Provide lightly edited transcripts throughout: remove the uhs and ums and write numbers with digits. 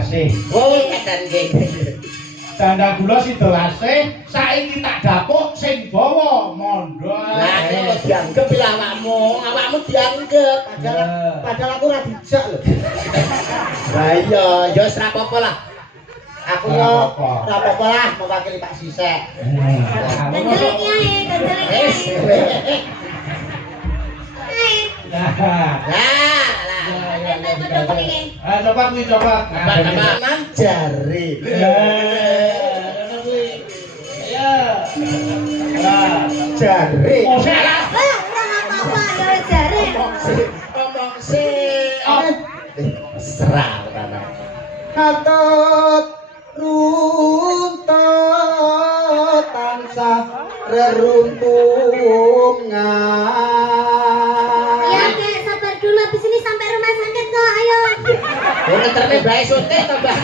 asih. Oh, keten nggih. Dandang kula sida asih, saiki tak dapuk sing bawa mondho. Lah kok dianggep lho awakmu dianggep padahal aku ora dijak lho. Lah iya, ya wis ra apa-apa lah. Aku yo ora apa-apa lah mewakili Pak Sisek. Kanjeli Kiai, kanjeli Kiai. Coba kuwi coba. Bagaimana jari? Jari. Oh, salah. Apa ya jari? Ngomong sih. Serah ana. Katut runtut tansah reruntungan. Ya, Kek, sabar dulu habis ini sampai rumah sakit kok. Ayo. Ora terne bae suntik to, Mbak.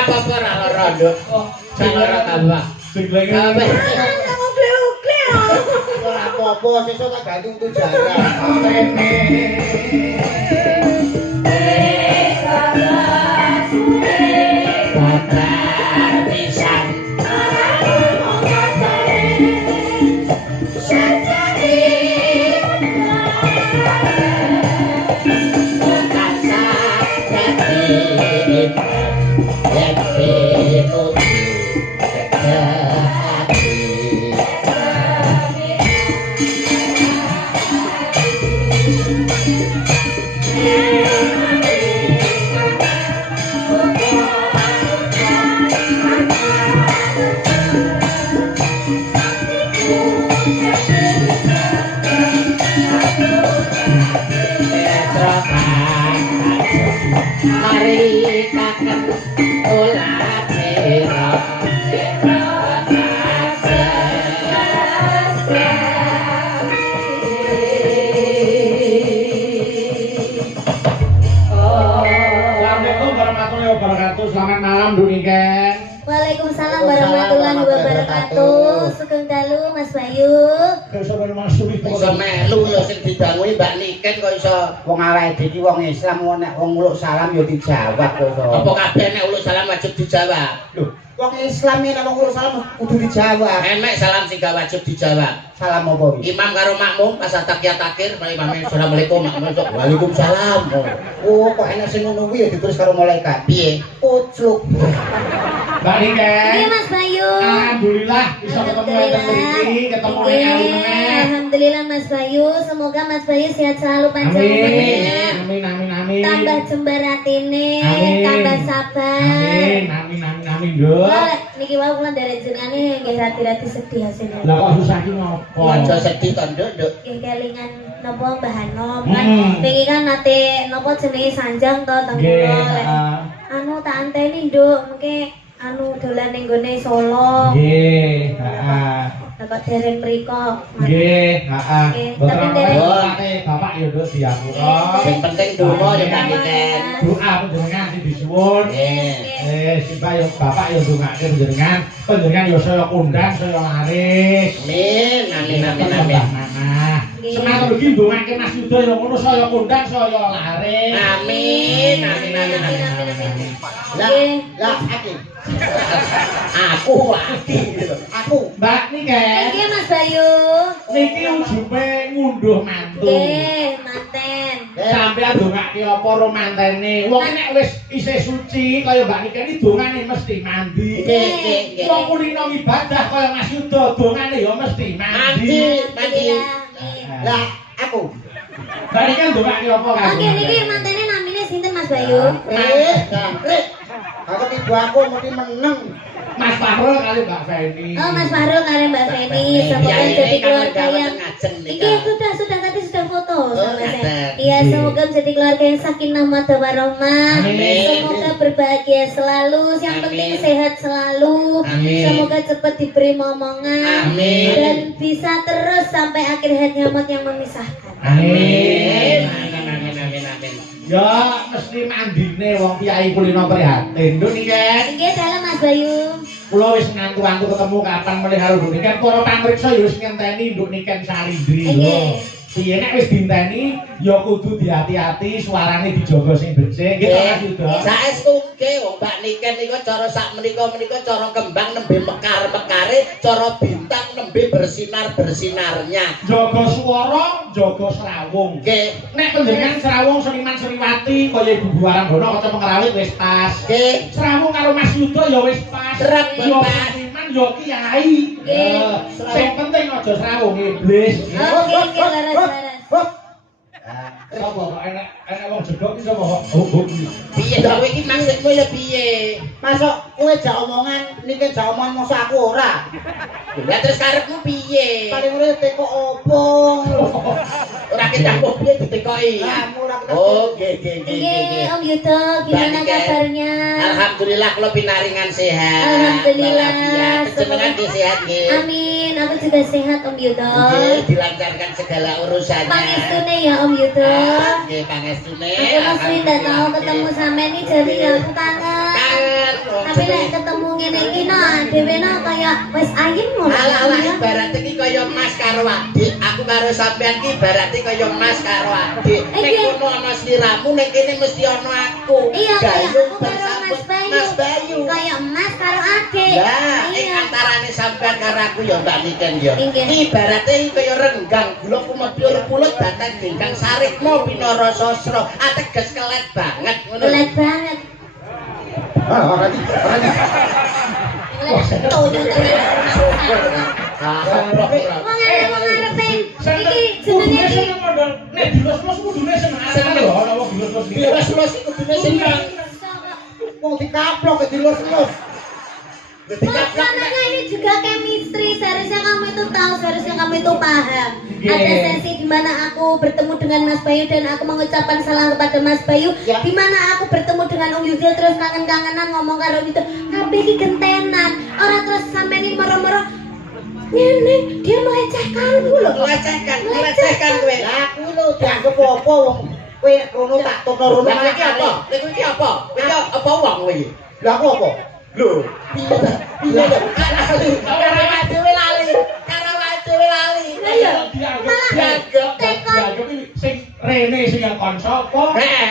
Apa-apa ora lara, Nduk. Sak lara tambah. Sing lagi. Ora apa-apa, sesuk tak gantung tujara. Bakar pisan. Mari kakek ulah sira Assalamualaikum warahmatullahi wabarakatuh. Selamat malam Duniken. Waalaikumsalam warahmatullahi wabarakatuh. Sugeng dalu Mas Bayu. Iso memang sulit iso melu ya sing didanguhi Mbak Niken kok iso wong awake iki wong Islam nek wong uluk salam ya dijawab kok iso. Apa kabeh nek uluk salam wajib dijawab? Lho, wong Islam nek wong uluk salam kudu dijawab. Emek salam sing gak wajib dijawab. Salam apa iki? Imam karo makmum pas takiyat akhir Pak Imam Assalamualaikum makmum Waalaikumsalam. Oh, kok enek sing ngono kuwi ya ditulis karo malaikat. Piye? Ucluk. Mbak Niken. Iya Mas Bayu. Alhamdulillah bisa ketemu lagi mriki, ketemu ning Alhamdulillah Mas Bayu, semoga Mas Bayu sehat selalu panjang umurnya. Amin amin amin. Tambah jembar atine, tambah sabar. Amin, Nduk. Wah, niki wae kula nderek jenengane nggih rati-rati sedih hasilnya. Lah kok susah ki ngopo? Aja sedih to, Nduk. Nggih kelingan napa Mbah Hanom kan wingi kan nate napa jenenge sanjang to teng kula. Anu tak anteni Nduk, mengke anu dolan ning gone Solo. Nggih, heeh. Bapak dereng mriko. Nggih, heeh. Tapi dereng Bapak ya Nduk diapura. Sing penting donga ya Mbak Niken. Doa panjenengan sing disuwun. Sembah ya Bapak ya ndongake panjenengan ya saya kondang saya laris. Amin, amin, amin, amin. Semangat iki ndongake Mas Yuda ya ngono saya kondang saya laris. Amin, amin, amin, amin. Lah aku Mbak Niken. Nggih Mas Bayu. Niki ujume ngunduh mantu. Nggih, manten. Sampeyan ndongake apa ro mantene? Wong nek wis isih suci kaya Mbak Niken iki dongane mesti mandi. Nggih. Wong kulino ibadah kaya Mas Yuda dongane ya mesti mandi. Mandi. Lah aku. Mbak Niken ndongake apa kan? Oke, niki mantene namine sinten Mas Bayu? Aku ibu aku mesti meneng. Mas Fahrul kali Mbak Feni. Oh, Mas Fahrul kali Mbak Feni. Semoga jadi keluarga yang. Ini sudah tadi sudah foto. sama saya. ngaten. Iya, semoga menjadi keluarga yang sakinah mawaddah warahmah. Amin. Semoga berbahagia selalu, yang Amin. penting sehat selalu. Amin. Semoga cepat diberi momongan Amin. dan bisa terus sampai akhir hayat nyamat yang memisahkan. Amin. Amin, amin, amin. Ya mesti mandine wong piyai kulino prihatin. Nduk Niken. Oke, dalam Mas Bayu. Kula wis ngantu-antu ketemu kapan meneh karo Nduk Niken. Para pamriksa ya wis ngenteni Nduk Niken Salindri lho. Oke. Piye nek wis dinteni ya kudu diati-ati suarane dijaga sing bersih. Nggih to Mas Yuda. Saestuke wong Mbak Niken niku cara sak menika cara kembang nembe mekar-mekare, cara bintang nembe bersinar-bersinarnya. Jaga swara, jaga srawung. Nggih. Nek panjenengan srawung seniman Sriwati kaya Ibu Waranggono kaca pengrawit wis pas. Nggih. Srawung karo Mas Yuda ya wis pas. Trep, Ya Mas. seniman ya kiai. Nggih. Sing penting aja srawung iblis. Oke, laras-laras. Sapa kok enak wong jedok iki sapa kok? Oh. Piye to kowe iki maksudmu lho piye? Masuk kowe jak omongan niki jak omongan mosok aku ora. Lah terus karepmu piye? Paling ora teko opo. Ora ketemu piye ditekoki. Lah ora Oh, nggih. Oke, Om Yudo, gimana Mbak Niken. kabarnya? Alhamdulillah kula pinaringan sehat. Alhamdulillah. Jenengan nggih sehat nggih. Amin, aku juga sehat Om Yudo. Nggih, dilancarkan segala urusannya. Pangestune ya Om Yudo. Nggih, pangestune. Aku mesti ndak tahu ketemu sampe ini jadi ya aku kangen. Kangen. Tapi lek ketemu ngene iki nah, dhewe nah kaya wis ayem ngono. Ala-ala ibarat iki kaya mas karo adik. Aku karo sampean iki ibarat kaya mas karo adik. Nek kono ana sliramu, nek kene mesti ana aku. Iya, kaya Gayung aku karo bersambut Mas Bayu. Mas Bayu. Kaya emas karo adik. Lah, ing Iya. antarane sampean karo aku ya Mbak Niken ya. Inggih. Iki ibarate kaya renggang, gula kumepyur pulut batang dingkang sarikmu pinara sastra. Ateges kelet banget ngono. Belet banget. ora iki. Belet toyo tenan. Wong arepe iki jenenge iki Nek dilus-lus kudune seneng lho ana wong dilus-lus iki. Terus kudune seneng. Wong dikaplok dilus-lus. Suasananya ini juga chemistry, seharusnya kamu itu tahu, seharusnya kamu itu paham. Ada sesi di mana aku bertemu dengan Mas Bayu dan aku mengucapkan salam kepada Mas Bayu. Ya. Di mana aku bertemu dengan Om Yudhil terus kangen-kangenan ngomong karo itu. Tapi iki gentenan, orang terus sampai ini moro-moro. Nenek, dia melecehkanku loh. Melecehkan kowe. Lah kuwi lho dianggep apa wong kowe kono tak tono rono Lah iki apa? Lha iki apa? Iki apa wong kowe iki? Lah aku apa? Lho, piye lho? Karo awake dhewe lali. Karo awake dhewe lali. Lah iya, Dianggap Sing rene sing kanca apa?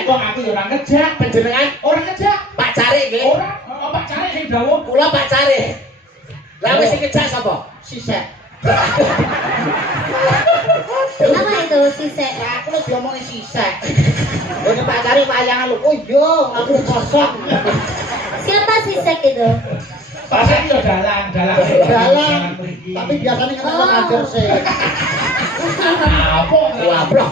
Wong aku ya ora ngejak. panjenengan Ora ngejak. pacare nggih. Ora pacare sing dawuh. Kula pacare. Lah wis sing ngejak sapa? Sisek. apa itu sisek? Lah aku lho diomongin sisek. Ini pacare wayangan lho. Oh iya, aku kosong. Siapa sisek itu? Pasar yo dalang. Dalam. Tapi biasanya kena Oh. ajar sih. Apa? Wablok.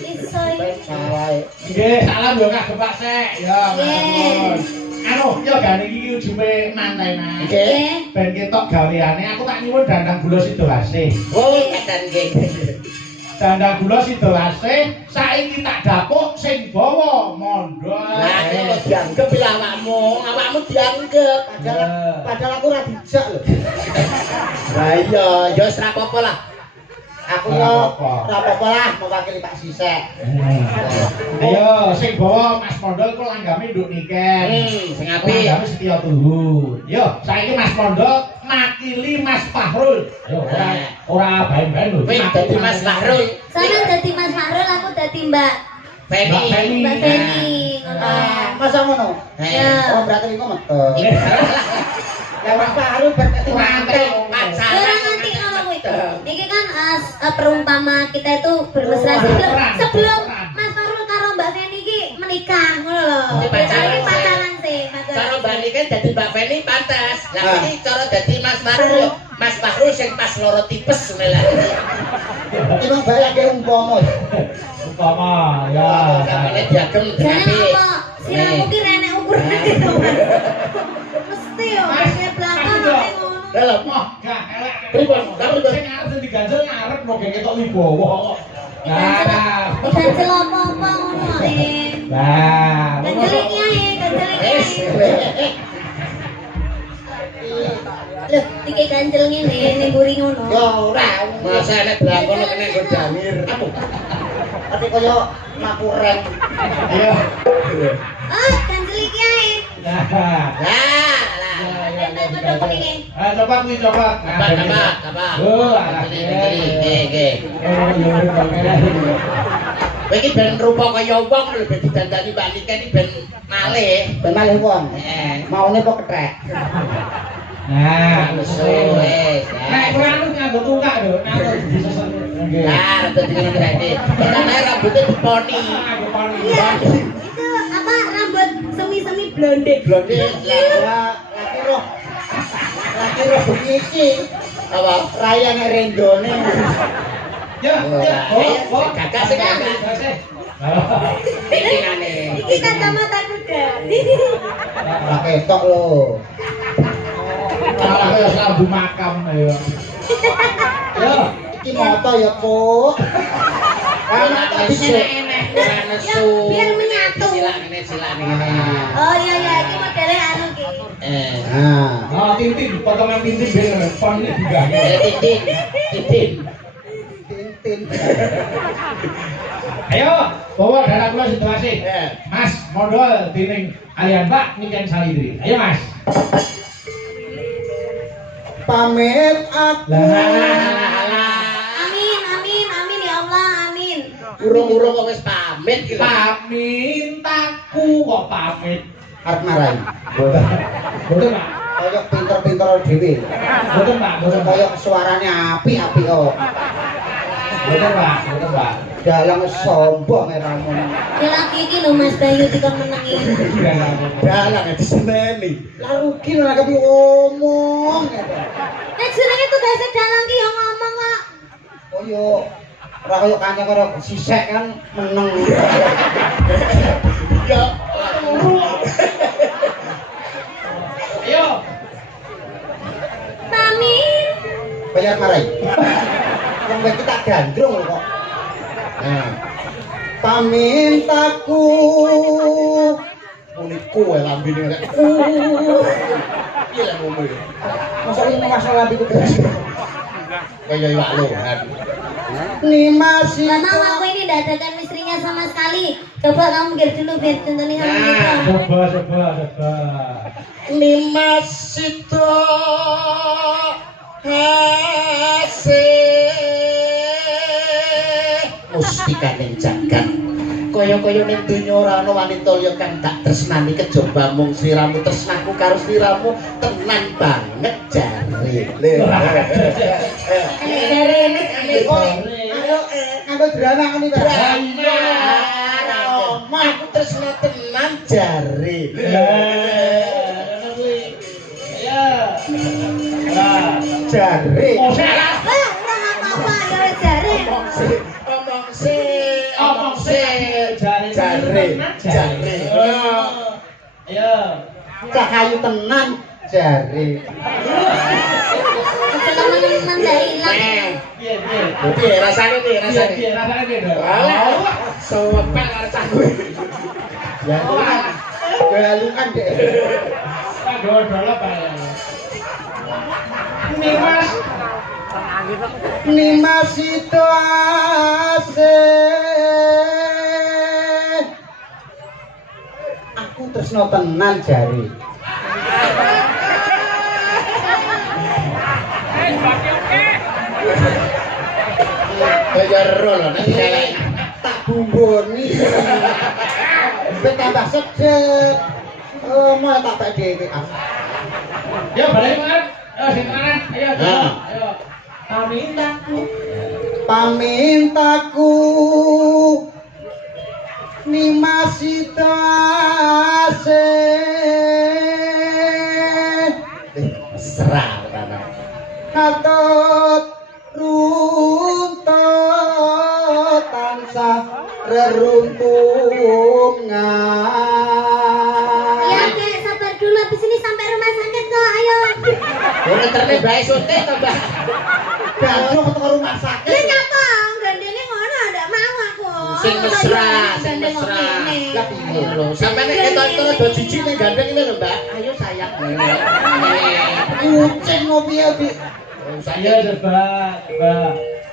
Iso Salah. Nggih, salam yo kagem Pak Sek. Ya, Nggih. anu, yo gane iki ujume mantenan. Nggih. Ben ketok gaweane, aku tak nyuwun dandang gula Sidoasih. Oh, katen nggih. Dandang gula Sidoasih saiki tak dapuk sing bawa mondok. Lah kok dianggep lho awakmu dianggep. Padahal aku ora dijak lho. Lah iya, ya wis ra apa-apa lah. Aku yo ora apa-apa lah mewakili Pak Sisek. Ayo, sing bawa Mas Mondol ku langgame Nduk Niken. Sing apik. Langgame Setya Tuhu. Yo, saiki Mas Mondol makili Mas Fahrul. Yo, ora bae-bae lho. Kowe dadi Mas Fahrul. Sana dadi Mas Fahrul, aku dadi Mbak Feni. Mbak Feni. Masa ngono? Ya. Oh berarti iku metu. Lah Mas Fahrul berarti mantel. Ora ngerti kalau itu. Ini kan perumpama kita itu bermesra sebelum Mas Fahrul karo Mbak Feni iki menikah ngono lho. Ini pacaran sih, Cara Mbak pacaran. Niken dadi Mbak Feni pantes. Lah iki cara dadi Mas Fahrul yo. Mas Fahrul sing pas loro tipes ngene lah. Emang banyak yang umpama. Umpama ya. Sampeyan diagem Jane apik. apa? Siramu ki renek ukurane gitu. Mesti yo, kayak belakang nek ngono. Dalam Wah, gak elek. Pripun? Pripun? Sing arep diganjel ngarep kok ketok wibawa kok. Ganjel apa-apa ngono Nah, ganjel kiai. Loh, iki ganjel ngene ning mburi ngono. Ya ora. Masa nek blakono kena nggo damir. Tapi kaya makureng. Ayo. Ganjel kiai. Coba kuwi coba. Apa? Oh, alah. Nggih. Kowe iki ben rupa kaya wong lho ben didandani Mbak Nika iki ben malih. Ben malih wong. Maune kok kethek. Nah, wis. Nek kowe anu nganggo tungkak lho, nganggo disesel. Nggih. Nah, rambut ngono iki. Pertama rambutnya diponi. Iya. Itu apa rambut semi-semi blonde. Blonde lah laki roh iki. Apa? Raya nek rendone. Ya, oh, kakak sing kakak. Iki ngene. Iki kacamata kuda. Ora ketok lho. Malah kaya lambu makam ayo. Yo, Iki moto ya, Puk. Ana tak enek. Ora nesu. Biar menyatu. Silak ngene. Oh iya iya iki modele anu ki. Oh, tintin, potongan tintin ben pon iki digawe. Tintin. Ayo, bawa darah kula situasi. Mas, modal dening kalian Mbak Niken Salidri. Ayo, Mas. Pamit aku. Amin ya Allah, amin. Urung-urung kok wis pamit iki. Pamintaku kok pamit. Arep marahi. Boten, Pak. Kaya pinter-pinter dhewe. Boten, Pak. Boten, Pak. Kaya suarane apik-apik kok. Boten, Pak. Boten, Pak. Dalang sombong ramu. Ya lagi iki lho Mas Bayu dikon menengi. Dalang diseneni. Lah rugi lho nek ngomong. Nek jenenge tugase dalang ki yo ngomong kok. Oh yo ora kaya kanca karo sisek kan meneng. Ya. Ayo. Pamit. Bayar marai. Wong iki tak gandrung lho kok. Pamintaku uniku wae lambene nek. Piye lah ngomong iki? Masa iki masalah lambiku terus. Kaya iwak lohan. Nimasi. Memang aku ini tidak adakan istrinya sama sekali. Coba kamu biar dulu biar contohnya kamu gitu. Coba. Nimasito hase mustika ning jagat kaya-kaya ning donya ora ana wanita liya kang tak tresnani kejaba mung sliramu tresnaku karo sliramu tenan banget jare ayo drama ngene ta aku tresna tenan jare jare Apa ya jare? omong se jare Ayo. cahayu tenan jare Teman-teman dari hilang. piye rasane piye rasane Piye rasane piye, Dok? sopek karo cah kowe ya galukan dek Dolop ae. Nimas. Nimas itu ase aku tresno tenan jare kaya ro lho nek tak bumboni ben tambah sedep mau tak tak dhewe Ya balik kan. Ayo sing kanan. Ayo. Pamintaku nimasita ase serah katut runtut tansah reruntungan Ya Dek, sabar dulu habis ini sampai rumah sakit kok. Ayo. ora terne bae suntik to, Mbak. Gandrung ke rumah sakit. Lah nyapa? Gandengnya ngono ada sing mesra, sing mesra. Lah piye lho? Sampeyan nek ketok do jijik ning gandeng ini lho, Mbak. Ayo sayang. Kucing ngopi ya, Dik. Saya debat.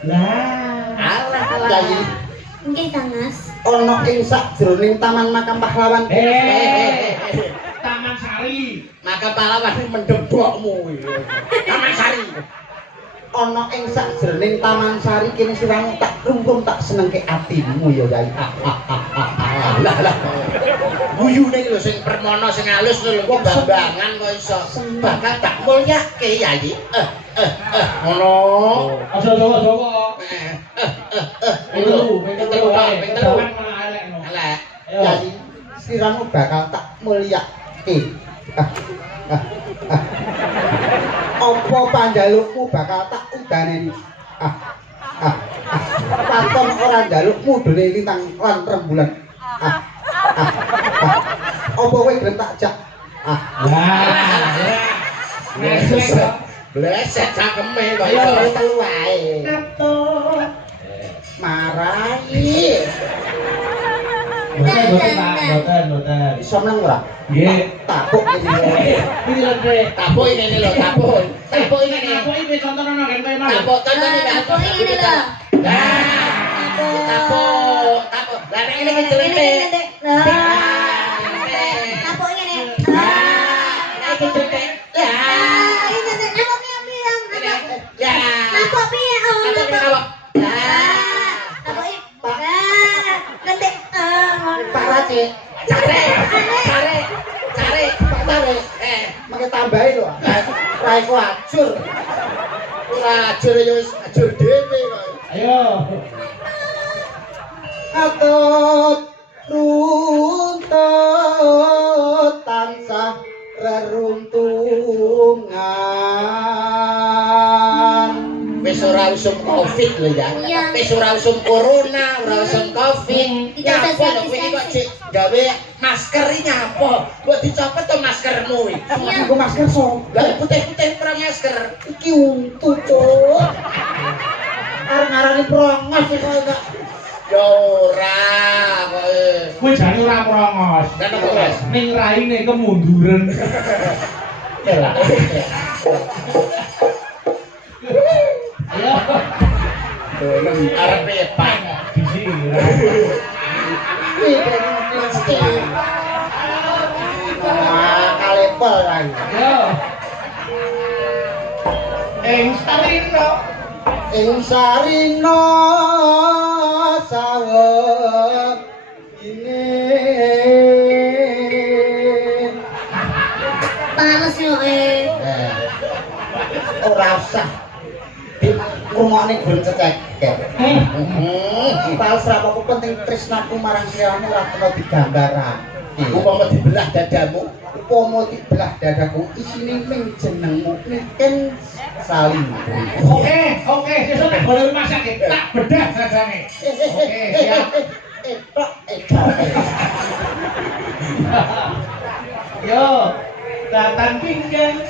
Lah. Alah. Nggih, Kang Mas. Ono ing sakjroning Taman Makam Pahlawan. Taman Sari. Makam Pahlawan mendebokmu. Taman Sari. Ono ing sakjroning Taman Sari kene siramu tak rungkum tak senengke atimu ya, Yai. Lah. Guyune iki lho sing permono sing halus lho iki bambangan kok iso. Bakal tak mulyake, Yai. Ngono. Aja dawa-dawa. Pinter. Elek. Yai, siramu bakal tak mulyake. Apa panjalukmu bakal tak udaneni? Paton ora njalukmu dene lintang lan rembulan. Apa kowe gelem tak jak? Bleset cakeme kok iso telu wae. Marai. Boten. Iso meneng ora? Nggih. Tapuk iki. Iki lho, Dre. Tapuk ini lho, tapuk. Tapuk ini. Tapuk iki contohno kan kowe mau. Tapuk contohne Mbak. Tapuk ini lho. Tapuk. Lah nek ngene iki celentik. Tapuk ngene. Nek iki celentik. Tapuk piye? Pak Raci. Cari. Pak Tare. Mengke tambahi lho. Raiku ajur. Ora ajur ya wis ajur dhewe kok. Ayo. Atut runtut tansah reruntungan. Wis ora usum Covid lho ya. Wis ora usum corona, ora usum Covid. Nyapa lho kowe iki kok cek gawe masker iki nyapa? Kok dicopet to maskermu iki? Nggo masker so. Lah putih-putih ora masker. Iki untu, Cuk. Arep-arep prongos kok enggak. Ya ora kowe. Kowe jane ora merongos. Kenapa, Mas? Ning raine kemunduran. Ya lah. Ayo. Arep pepak. Disiram. Kalepel kan. Yo. Ing Sarina sawet ini Panas yo ora usah ngrungokne gon cecek. Pal serapaku penting tresnaku marang siramu ora kena digambarake. Upama dibelah dadamu, upama dibelah dadaku isine ming jenengmu Niken Salim. Oke, sesuk tak boleh masak tak bedah dadane. Oke, siap. Yo, datang kinggang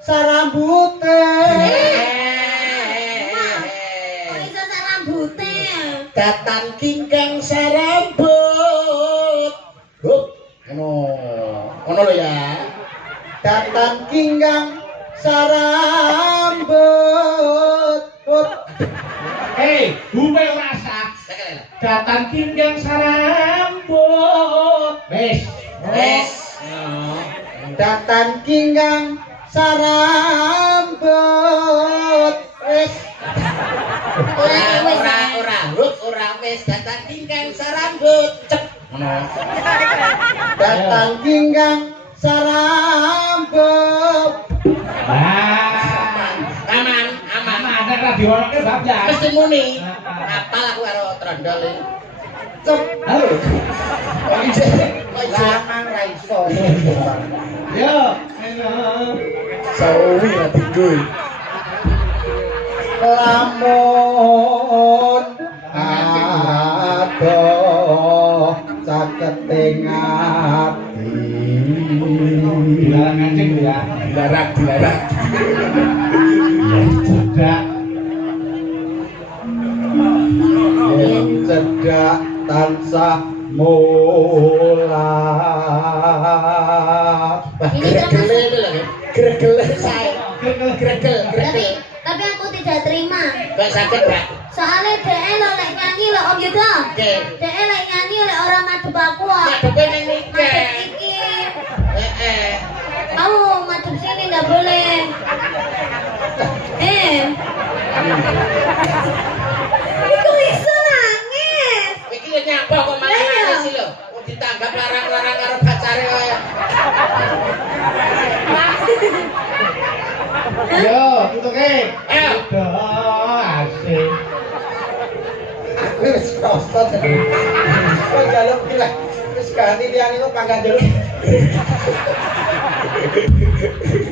sarambute. Iso sarambute. Datang kinggang sarambut. Ono lho ya. Datang kinggang sarambut. Hei, bume rasa. Datang kinggang sarambut. Wes. Datang kinggang sarambut. Wes. Ora wes datang kinggang sarambut. Cep. Datang kinggang sarambut. Aman. Ada radio ke bablas. Mesti muni. Apal aku karo trondol iki. Cep. Halo. Jangan ra iso. Yo, Sawi ati kuwi. Lamun adoh caketing ati. dilarang ngancing ya. Dilarang. Cedak. tansah mulat. Gregel saya. Gregel. Tapi aku tidak terima. Gak sakit, Pak. Soalnya DE lo lek nyanyi lo Om Yudo. DE lek nyanyi oleh orang madep aku. Madepnya ning niki. Madep iki. Kamu madep sini nggak boleh. Kok bisa nangis? Iki lho nyapa kok malah nangis sih lho. Wong ditanggap larang-larang karo pacare kaya. Yo, tutuke. Ayo. Asik. Aku wis prostot. Kok jaluk iki lah. Wis ganti liyane kok pangkat jaluk.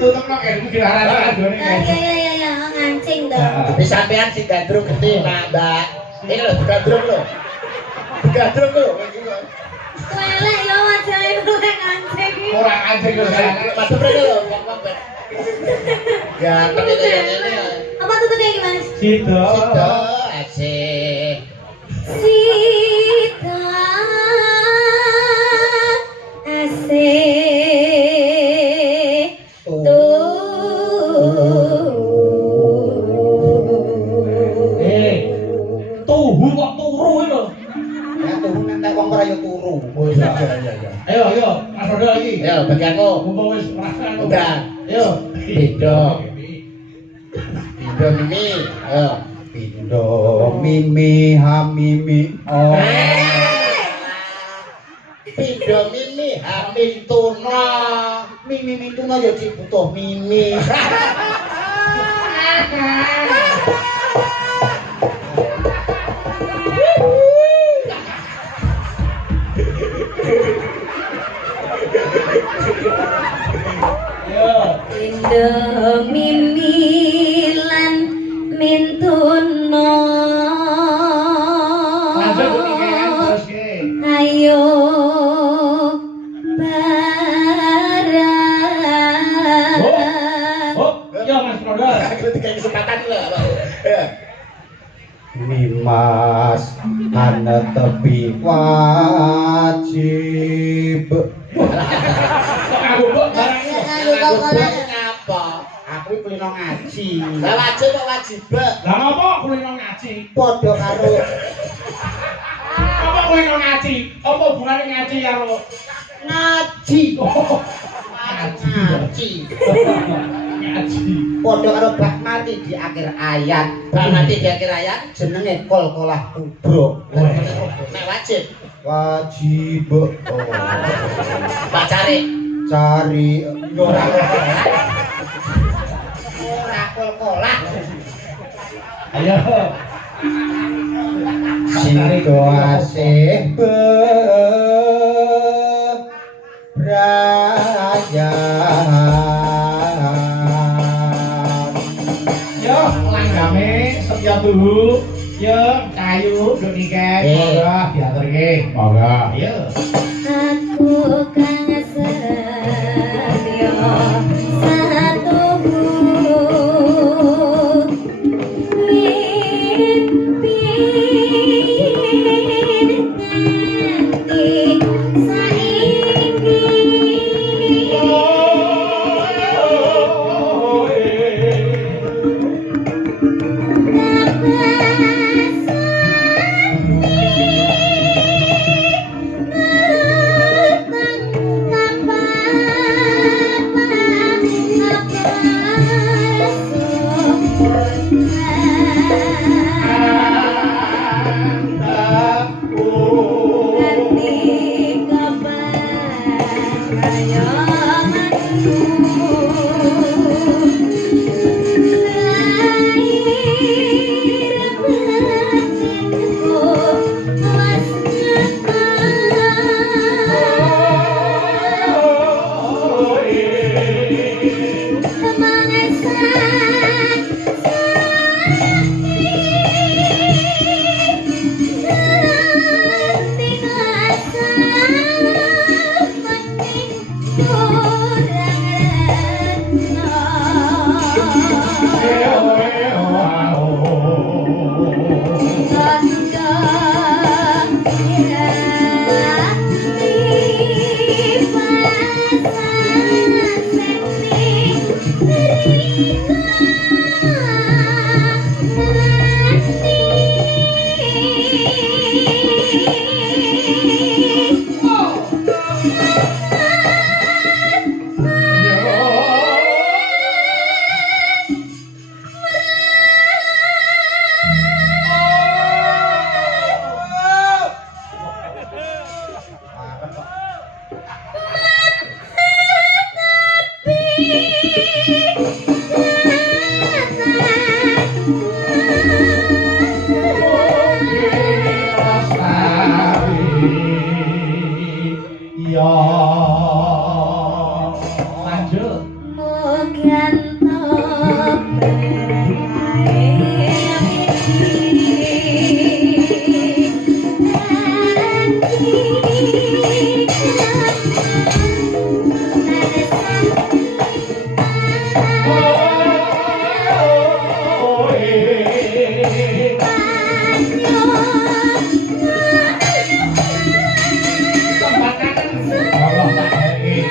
Tutup nok ilmu dilarang adone. Ya, ngancing dong. Tapi sampean sing gandrung gede, Mbak. Ini lho gandrung lho. Gandrung lho. Welek yo wajah itu lek ngancing. Kurang anjing lho. Masuk mrene lho, wong-wong. Ya, kene ngene. Apa tutupnya gimana? Sido. Sido asik. Sita asik Tuhu kok turu iki lho. Ya turu nek wong ora yo turu. Oh iya. Ayo, Mas Rodo lagi. Ya bagianku. Mumpung wis merasa. Udah. Ayo. Pindo. Pindo mimi. Ayo. Pindo mimi hamimi oh. Pindo mimi hamil tuna. Mimi tuna ya dibutuh mimi. Indo mimilan mintuno ayo barang Iya Mas Rodo. Ketika kesempatan lah. Ya. Nimas ana tepi wajib Aku kok barangnya. Ngapa? aku kulino ngaji Lah wajib kok wajib. Lah ngapa kulino ngaji? padha karo Apa kulino ngaji? Apa hubungane ngaji karo ngaji ngaji? Ngaji. padha karo bak mati di akhir ayat Bak mati di akhir ayat jenenge kol-kolah kubro nek wajib. wajib Pak cari. cari ora Kol-kolah. Ayo. Sido asih Yo, langgame setia dulu. Yo, kayu nduk niket. Monggo diaturke. Monggo. Yo. aku kang setya satu mimpi nganti saiki Tempat kangen. Allah tak iki.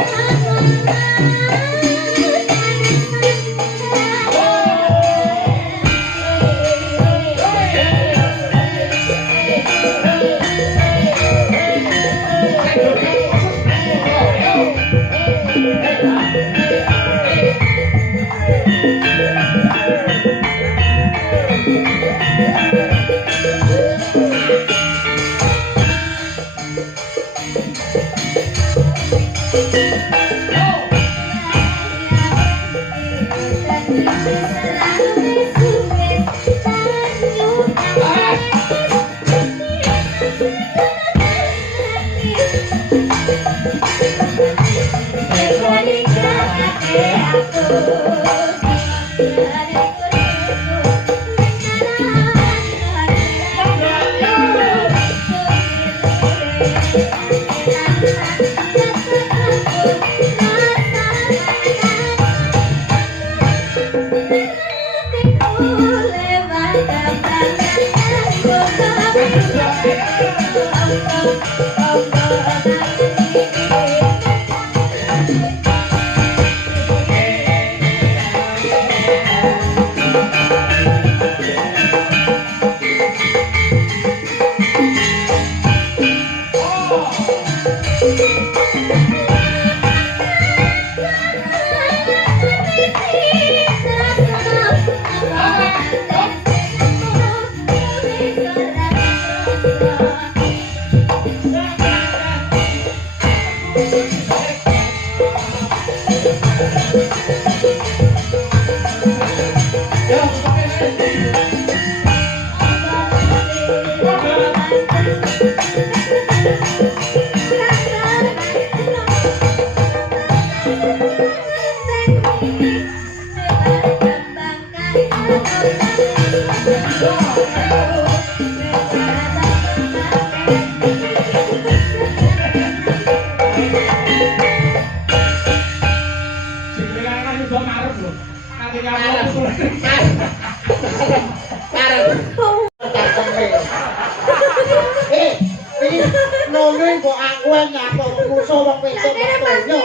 Nongeng kok aku nyapa musuh wong wedok kok yo.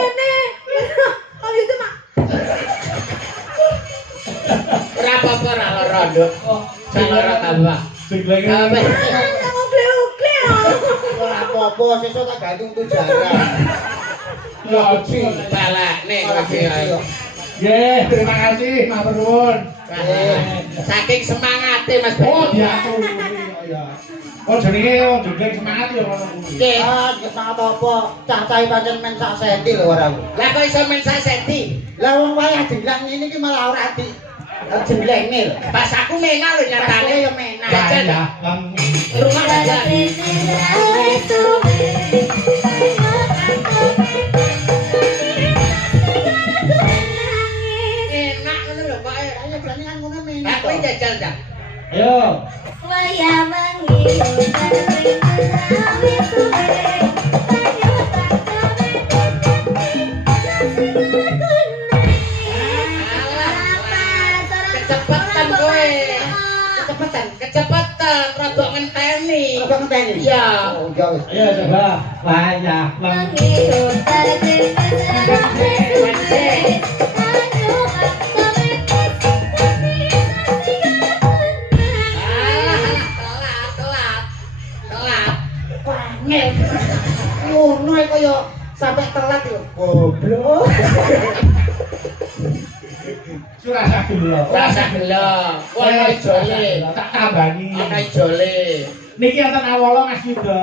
Oh itu mak. Ora apa-apa ora lara nduk. Sing lara tambah. Sing lagi. Ora apa-apa sesuk tak gantung tujara. Ya aji. Balak nek iki ae. Nggih, terima kasih, matur nuwun. Saking semangate Mas Oh, Bayu. diatur. Ya. Oh, jenenge oh jeneng semangat ya ngono kuwi. Nggih. Ah, semangat apa? Cah-cah pancen men sak senti lho ora. Lah kok iso men sak senti? Lah wong wayah jenglang ngene iki malah ora di jenglenge lho. Pas aku menal lho nyatane. Aku ya menal. Jajan. Ya, Bang. Rumah jajan. Enak ngono lho Pak. Ayo berani kan ngono menal. Lah kowe jajal dah. Ayo. Waya mengilu terlalu suwe banyu Kecepatan kowe. Kecepatan rodok ngenteni. Apa ngenteni? Iya. Oh, iya wis. Ayo coba. Waya mengilu terlalu suwe banyu Ngono ae kaya sampai telat yo. Goblok. Surasa gelo. Rasa gelo. Ono ijole. Tak tambani. Ono ijole. Niki enten awala Mas Yuda.